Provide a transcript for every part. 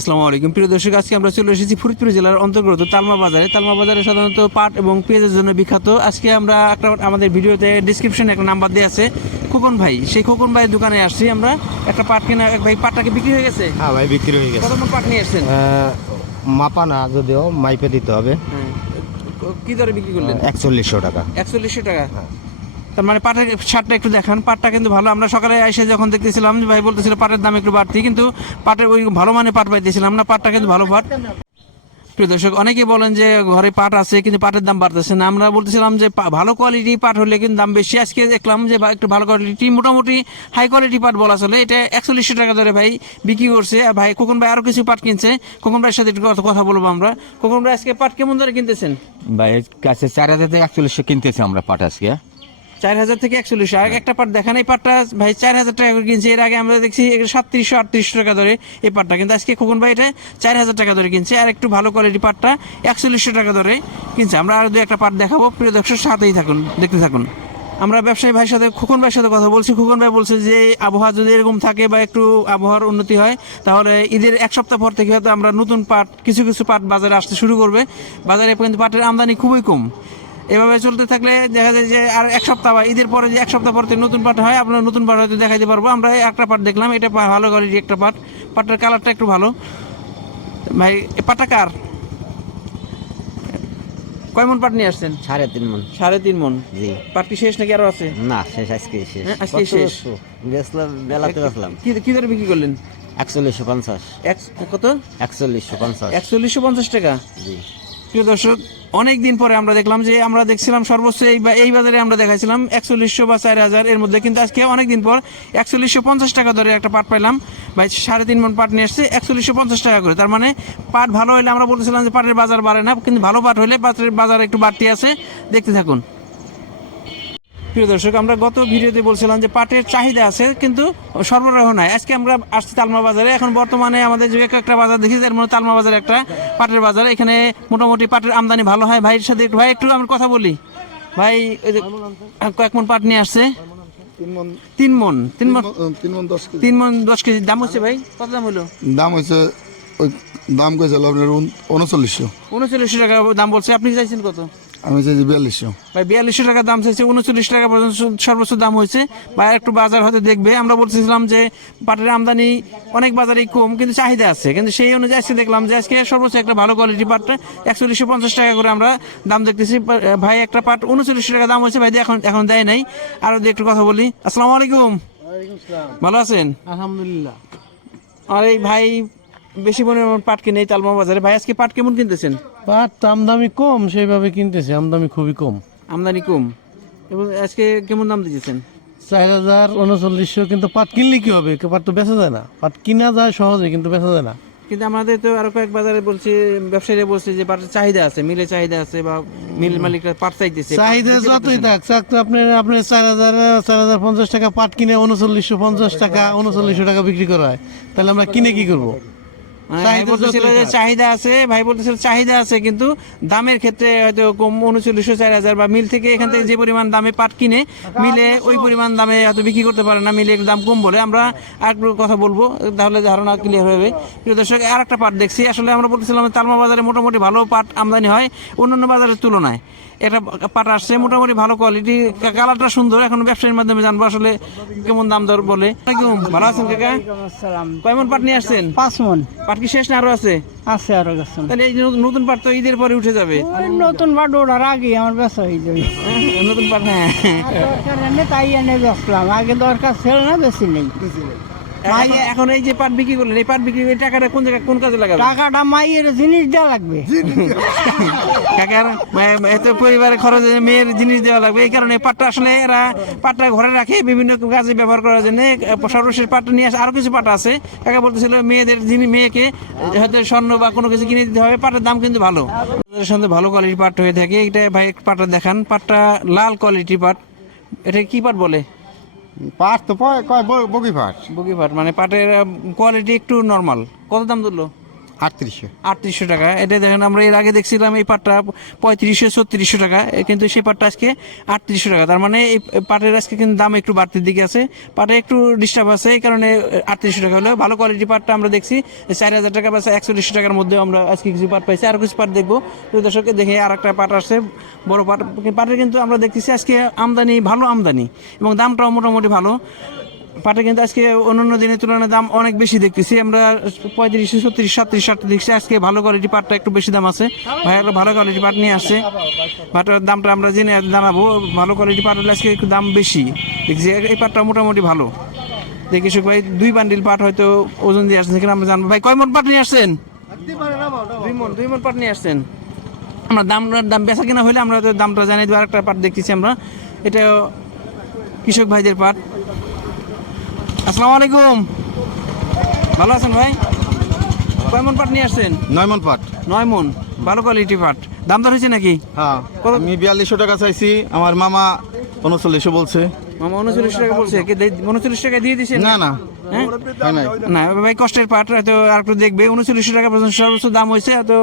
আসসালামু আলাইকুম। প্রিয় দর্শক আজকে আমরা চলে এসেছি ফরিদপুর জেলার অন্তর্গত তালমা বাজারে। তালমা বাজারে সাধারণত পাট এবং পেঁয়াজের জন্য বিখ্যাত। আজকে আমরা একটা আমাদের ভিডিওতে ডিসক্রিপশনে একটা নাম্বার দেওয়া আছে। খোকন ভাই সেই খোকন ভাইয়ের দোকানে আসছি আমরা। একটা পাট কেনা এক ভাই পাটটাকে বিক্রি হয়ে গেছে? হ্যাঁ ভাই বিক্রি হয়ে গেছে। কত মন পাট নিয়ে আসছেন? মাপা না যদিও মাইপে দিতে হবে। হ্যাঁ। কি দরে বিক্রি করলেন? একচল্লিশশো টাকা। একচল্লিশশো টাকা। তার মানে পাটের শার্টটা একটু দেখান, পাটটা কিন্তু ভালো। আমরা সকালে এসে যখন দেখতেছিলাম ভাই বলতেছিল পাটের দাম একটু বাড়তি, কিন্তু পাটের ওই ভালো মানে পাট পাইতেছিলাম না, পাটটা কিন্তু ভালো পাট। প্রিয় দর্শক অনেকে বলেন যে ঘরে পাট আছে, কিন্তু পাটের দাম বাড়তেছে না। আমরা বলতেছিলাম যে ভালো কোয়ালিটি পাট হলে কিন্তু দাম বেশি। আজকে দেখলাম যে একটু ভালো কোয়ালিটি মোটামুটি হাই কোয়ালিটি পাট বলা চলে। এটা একচল্লিশশো টাকা ধরে ভাই বিক্রি করছে। আর ভাই, খোকন ভাই আরও কিছু পাট কিনছে। খোকন ভাইয়ের সাথে একটু কথা- বলব আমরা। খোকন ভাই, আজকে পাট কেমন ধরে কিনতেছেন? ভাই, কাছে চার হাজার থেকে একচল্লিশশো কিনতেছি আমরা পাট আজকে। চার হাজার থেকে একচল্লিশ আর একটা পাট দেখান, এই পাটটা ভাই চার হাজার টাকা করে কিনছে। এর আগে আমরা দেখছি সাতত্রিশশো, আটত্রিশশো টাকা ধরে এই পাটটা কিন্তু আজকে খোকন ভাই এটা চার হাজার টাকা ধরে কিনছে। আর একটু ভালো কোয়ালিটি পাটটা একচল্লিশশো টাকা ধরে কিনছে। আমরা আর দু একটা পাট দেখাবো। প্রিয় দর্শক, সাথেই থাকুন, দেখতে থাকুন। আমরা ব্যবসায়ী ভাইয়ের সাথে, খোকন ভাইয়ের সাথে কথা বলছি। খোকন ভাই বলছে যে আবহাওয়া যদি এরকম থাকে বা একটু আবহাওয়ার উন্নতি হয়, তাহলে ঈদের এক সপ্তাহ পর থেকে হয়তো আমরা নতুন পাট কিছু কিছু পাট বাজারে আসতে শুরু করবে। বাজারে কিন্তু পাটের আমদানি খুবই কম। এভাবে চলতে থাকলে দেখা যায় যে আর এক সপ্তাহ বা ঈদের পরে যে এক সপ্তাহ পর নতুন পাট হয় আপনার নতুন পাট হয়তো দেখাইতে পারব। আমরা একটা পাট দেখলাম এটা ভালো কোয়ালিটি একটা পাট পাটের কালারটা একটু ভালো। ভাই এ পাটটা কার? কয় মন পাট নিয়ে আসছেন? সাড়ে তিন মন। সাড়ে তিন মন। জি। পাট কি শেষ নাকি আরও আছে? না শেষ আজকে শেষ। হ্যাঁ, আজকে শেষ। বেচলাম বেলাতে বেচলাম কি দরে বিক্রি করলেন? একচল্লিশশো পঞ্চাশ। এক কত? একচল্লিশশো পঞ্চাশ। একচল্লিশশো পঞ্চাশ টাকা। জি। প্রিয় দর্শক অনেক দিন পরে আমরা দেখলাম যে আমরা দেখছিলাম সর্বোচ্চ এই এই বাজারে আমরা দেখাইছিলাম একচল্লিশশো বা চার হাজার এর মধ্যে। কিন্তু আজকে অনেক দিন পর একচল্লিশশো পঞ্চাশ টাকা ধরে একটা পাট পাইলাম। বা সাড়ে তিন মন পাট নিয়ে এসছে, একচল্লিশশো পঞ্চাশ টাকা করে। তার মানে পাট ভালো হলে আমরা বলতেছিলাম যে পাটের বাজার বাড়ে না, কিন্তু ভালো পাট হলে পাটের বাজার একটু বাড়তি আছে। দেখতে থাকুন। প্রিয় দর্শক আমরা গত ভিডিওতে বলছিলাম যে পাটের চাহিদা আছে কিন্তু সরবরাহ নাই। আজকে আমরা আসছি তালমা বাজারে। এখন বর্তমানে আমাদের যে একটা বাজার দেখি এর মধ্যে তালমা বাজার একটা পাটের বাজার। এখানে মোটামুটি পাটের আমদানি ভালো হয়। ভাইয়ের সাথে একটু ভাই একটু আমরা কথা বলি। ভাই ওই যে কয়েক মন পাট নিয়ে আসছে। তিন মন। তিন মন। তিন মন মন দশ কেজি। তিন মন দশ কেজি। দাম হচ্ছে ভাই কত দাম হলো? দাম হয়েছে ওই দাম কইছিল আপনার উনচল্লিশশো। উনচল্লিশশো টাকা দাম বলছে। আপনি চাইছেন কত? আমি চাইছি বিয়াল্লিশশো। ভাই বিয়াল্লিশশো টাকা দাম চাইছে উনচল্লিশ টাকা পর্যন্ত সর্বোচ্চ দাম হয়েছে। বা একটু বাজার হয়তো দেখবে। আমরা বলতেছিলাম যে পাটের আমদানি অনেক বাজারেই কম কিন্তু চাহিদা আছে। কিন্তু সেই অনুযায়ী আজকে দেখলাম যে আজকে সর্বোচ্চ একটা ভালো কোয়ালিটি পাটটা একচল্লিশশো পঞ্চাশ টাকা করে আমরা দাম দেখতেছি। ভাই একটা পাট উনচল্লিশশো টাকা দাম হয়েছে। ভাই এখন এখন দেয় নাই। আরও দিয়ে একটু কথা বলি। আসসালামু আলাইকুম। ভালো আছেন? আলহামদুলিল্লাহ। আর এই ভাই বেশি পরিমাণ পাট কিনে তালমা বাজারে। ভাই আজকে পাট কেমন কিনতেছেন? পাট আমদামি কম সেইভাবে কিনতেছে। আমদামি খুবই কম। আমদানি কম। এবং আজকে কেমন দাম দিয়েছেন চার হাজার উনচল্লিশশো কিন্তু পাট কিনলে কি হবে? পাট তো বেচা যায় না। পাট কিনা যায় সহজে কিন্তু বেচা যায় না। কিন্তু আমাদের তো আরও কয়েক বাজারে বলছে ব্যবসায়ীরা বলছে যে পাটের চাহিদা আছে মিলে চাহিদা আছে বা মিল মালিকরা পাট চাইতেছে। চাহিদা যতই থাক চাক তো আপনি আপনি চার হাজার চার হাজার পঞ্চাশ টাকা পাট কিনে উনচল্লিশশো পঞ্চাশ টাকা উনচল্লিশশো টাকা বিক্রি করা হয়। তাহলে আমরা কিনে কি করব? মানে বলতেছিল যতই যে চাহিদা আছে ভাই বলতেছিল চাহিদা আছে কিন্তু দামের ক্ষেত্রে হয়তো কম উনচল্লিশশো চার হাজার বা মিল থেকে এখান থেকে যে পরিমাণ দামে পাট কিনে মিলে ওই পরিমাণ দামে হয়তো বিক্রি করতে পারে না মিলে দাম কম বলে। আমরা আরেকটু কথা বলব তাহলে ধারণা ক্লিয়ার হবে। প্রিয় দর্শক আর একটা পাট দেখছি। আসলে আমরা বলতেছিলাম তালমা বাজারে মোটামুটি ভালো পাট আমদানি হয় অন্যান্য বাজারের তুলনায়। এটা পাট আসছে মোটামুটি ভালো কোয়ালিটি কালারটা সুন্দর এখন ব্যবসায়ীর মাধ্যমে জানব আসলে কেমন দাম দর বলে। ভালো আছেন কাকা? কয়মন পাট নিয়ে আসছেন? পাঁচ মন। পাট কি শেষ না আরও আছে? আছে আরও তাহলে এই নতুন- পাট তো ঈদের পরে উঠে যাবে। নতুন বাট ওঠার আগে আমার বেচা হয়ে যাবে। হ্যাঁ, নতুন পাট হ্যাঁ। তাই এনে বেচলাম আগে দরকার ছিল না বেশি নেই। এখন- এখন এই যে পাট বিক্রি করলেন এই পাট বিক্রি করে টাকাটা কোন জায়গায় কোন কাজে লাগাবে টাকাটা মাইয়ের জিনিস দেওয়া লাগবে। কাকার এত পরিবারের খরচে মেয়ের জিনিস দেওয়া লাগবে। এই কারণে পাটটা আসলে এরা পাটটা ঘরে রাখে বিভিন্ন কাজে ব্যবহার করার জন্য সর্বশেষ পাটটা নিয়ে আসে। আরও কিছু পাট আছে। কাকা বলতেছিল মেয়েদের যিনি মেয়েকে হয়তো স্বর্ণ বা কোনো কিছু কিনে দিতে হবে পাটের দাম কিন্তু ভালো। সঙ্গে ভালো কোয়ালিটির পাট হয়ে থাকে। এটা ভাই পাটটা দেখান। পাটটা লাল কোয়ালিটির পাট। এটা কি পাট বলে? পাট তো কয় বগি পাট বগি পাট মানে পাটের কোয়ালিটি একটু নর্মাল কত দাম ধরলো? আটত্রিশশো। আটত্রিশশো টাকা। এটা দেখেন, আমরা এর আগে দেখছিলাম এই পাটটা পঁয়ত্রিশশো, ছত্রিশশো টাকা। কিন্তু সেই পাটটা আজকে আটত্রিশশো টাকা। তার মানে এই পাটের আজকে কিন্তু দাম একটু বাড়তির দিকে আছে। পাটে একটু ডিস্টার্ব আছে, এই কারণে আটত্রিশশো টাকা হলো ভালো কোয়ালিটি পাটটা আমরা দেখছি। চার হাজার টাকা বা একচল্লিশশো টাকার মধ্যে আমরা আজকে কিছু পাট পাইছি। আর কিছু পাট দেখব। দর্শককে দেখে আর একটা পাট আসছে, বড় পাট। পাটের কিন্তু আমরা দেখতেছি আজকে আমদানি, ভালো আমদানি এবং দামটাও মোটামুটি ভালো। পাটে কিন্তু আজকে অন্যান্য দিনের তুলনায় দাম অনেক বেশি দেখতেছি। আমরা পঁয়ত্রিশ, ছত্রিশ, সাতত্রিশ ষাট দেখছি। আজকে ভালো কোয়ালিটি পাটটা একটু বেশি দাম আছে। ভাইয়ারা ভালো কোয়ালিটি পাট নিয়ে আসছে। পাটের দামটা আমরা জেনে জানাব। ভালো কোয়ালিটি পাট হলে আজকে একটু দাম বেশি। দেখছি এই পাটটা মোটামুটি ভালো। দেখি সুখ ভাই, দুই বান্ডিল পাট হয়তো ওজন দিয়ে আসছেন সেখানে আমরা জানব। ভাই, কয় মন পাট নিয়ে আসছেন? দুই মন দুই মন পাট নিয়ে আসছেন। আমরা দাম দাম বেচা কিনা হলে আমরা দামটা জানিয়ে দেবো। আরেকটা পাট দেখতেছি আমরা। এটা কৃষক ভাইদের পাট। আসসালামু আলাইকুম। ভালো আছেন ভাই? কয় মন পাট নিয়ে আসছেন? নয় মন পাট। নয় মন। ভালো কোয়ালিটি পাট। দাম দর হয়েছে নাকি? হ্যাঁ আমি বিয়াল্লিশশো টাকা চাইছি। আমার মামা উনচল্লিশশো বলছে। মামা উনচল্লিশ টাকা বলছে? কে উনচল্লিশ টাকা দিয়ে দিয়েছেন না না। হ্যাঁ? না ভাই কষ্টের পাট হয়তো আর একটু দেখবে। উনচল্লিশশো টাকা পর্যন্ত সর্বোচ্চ দাম হয়েছে। হয়তো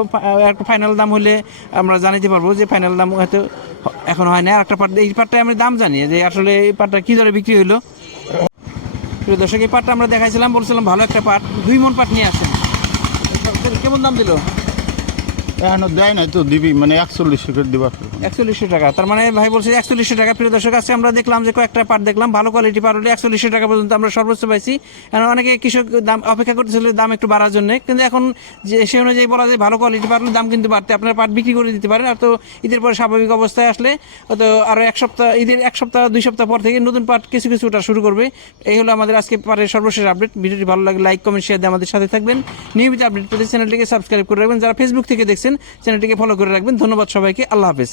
একটা ফাইনাল দাম হলে আমরা জানিতে পারব যে ফাইনাল দাম হয়তো এখন হয় না আর একটা পাট এই পাটটা আমরা দাম জানি যে আসলে এই পাটটা কি দরে বিক্রি হলো প্রিয় দর্শক, এই পাটটা আমরা দেখাইছিলাম, বলছিলাম ভালো একটা পাট, দুই মন পাট নিয়ে আসেন। কেমন দাম দিল? এখন দেয় নাই তো দিবি মানে একচল্লিশশো করে দিবা একচল্লিশশো টাকা। তার মানে ভাই বলছে একচল্লিশশো টাকা। প্রিয় দর্শক আছে আমরা দেখলাম যে কয়েকটা পাট দেখলাম। ভালো কোয়ালিটি পাট হলে একচল্লিশশো টাকা পর্যন্ত আমরা সর্বোচ্চ পাইছি। কারণ অনেকে কৃষক দাম অপেক্ষা করতেছিল, দাম একটু বাড়ার জন্য। কিন্তু এখন যে সে অনুযায়ী বলা যায় ভালো কোয়ালিটি পাট দাম কিন্তু বাড়তে আপনার পাট বিক্রি করে দিতে পারেন। আর তো ঈদের পরে স্বাভাবিক অবস্থায় আসলে, হয়তো আরও এক সপ্তাহ, ঈদের এক সপ্তাহ, দুই সপ্তাহ পর থেকে নতুন পাট কিছু কিছু ওটা শুরু করবে। এই হলো আমাদের আজকে পাটের সর্বশেষ আপডেট ভিডিওটি ভালো লাগে লাইক কমেন্ট শেয়ার দিয়ে আমাদের সাথে থাকবেন। নিয়মিত আপডেট পেতে চ্যানেলটিকে সাবস্ক্রাইব করে রাখবেন। যারা ফেসবুক থেকে দেখছেন চ্যানেলটিকে ফলো করে রাখবেন। ধন্যবাদ সবাইকে আল্লাহ হাফেজ।